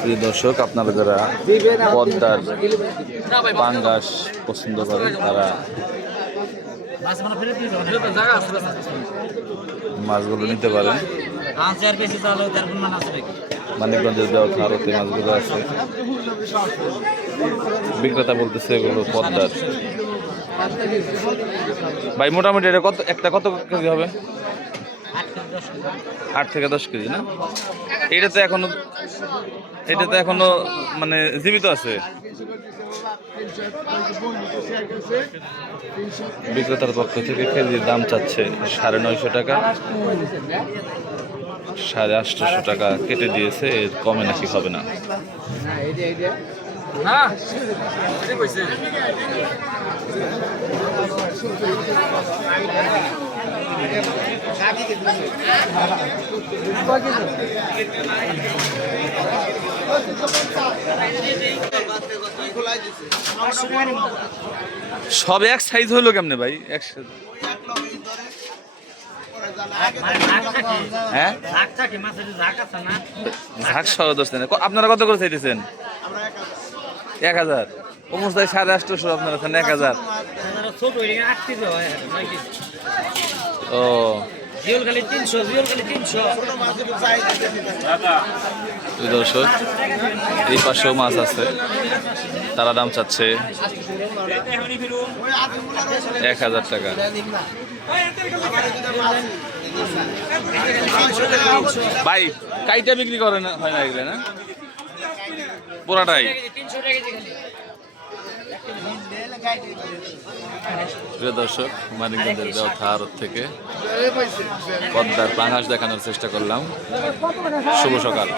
প্রিয় দর্শক, আপনারা যারা পদ্মার পাঙ্গাস পছন্দ করেন, তারা মাছগুলো নিতে পারেন। মানিকগঞ্জের দেওয়া ভারতে মাছগুলো আছে। বিক্রেতা বলতেছে এগুলো পদ্মার। ভাই, মোটামুটি এটা কত একটা কত কেজি হবে? আট থেকে দশ কেজি, না? এটা তো এখনও এটা তো এখনও মানে জীবিত আছে? বিক্রেতার পক্ষ থেকে কেজির দাম চাচ্ছে সাড়ে নয়শো টাকা। সাড়ে আটশোশো টাকা কেটে দিয়েছে, এর কমে নাকি হবে না? সব এক সাইজ হলো কেমনে ভাই? একসাথে হ্যাঁ? আপনারা কত করে চাইতেছেন? এক হাজার। অবস্থায় সাড়ে আটশোশো আপনারা এক হাজার। ও। তিনশো তিনশো। দর্শক এই পাশেও মাছ আছে। তারা দাম চাচ্ছে এক হাজার টাকা। ভাই কাইটা বিক্রি করে না হয় না এগুলো না? পুরাটাই। তিনশো টাকা প্রিয় দর্শক মানিকগঞ্জের আড়ত থেকে পদ্মার পাঙাশ দেখানোর চেষ্টা করলাম। শুভ সকাল।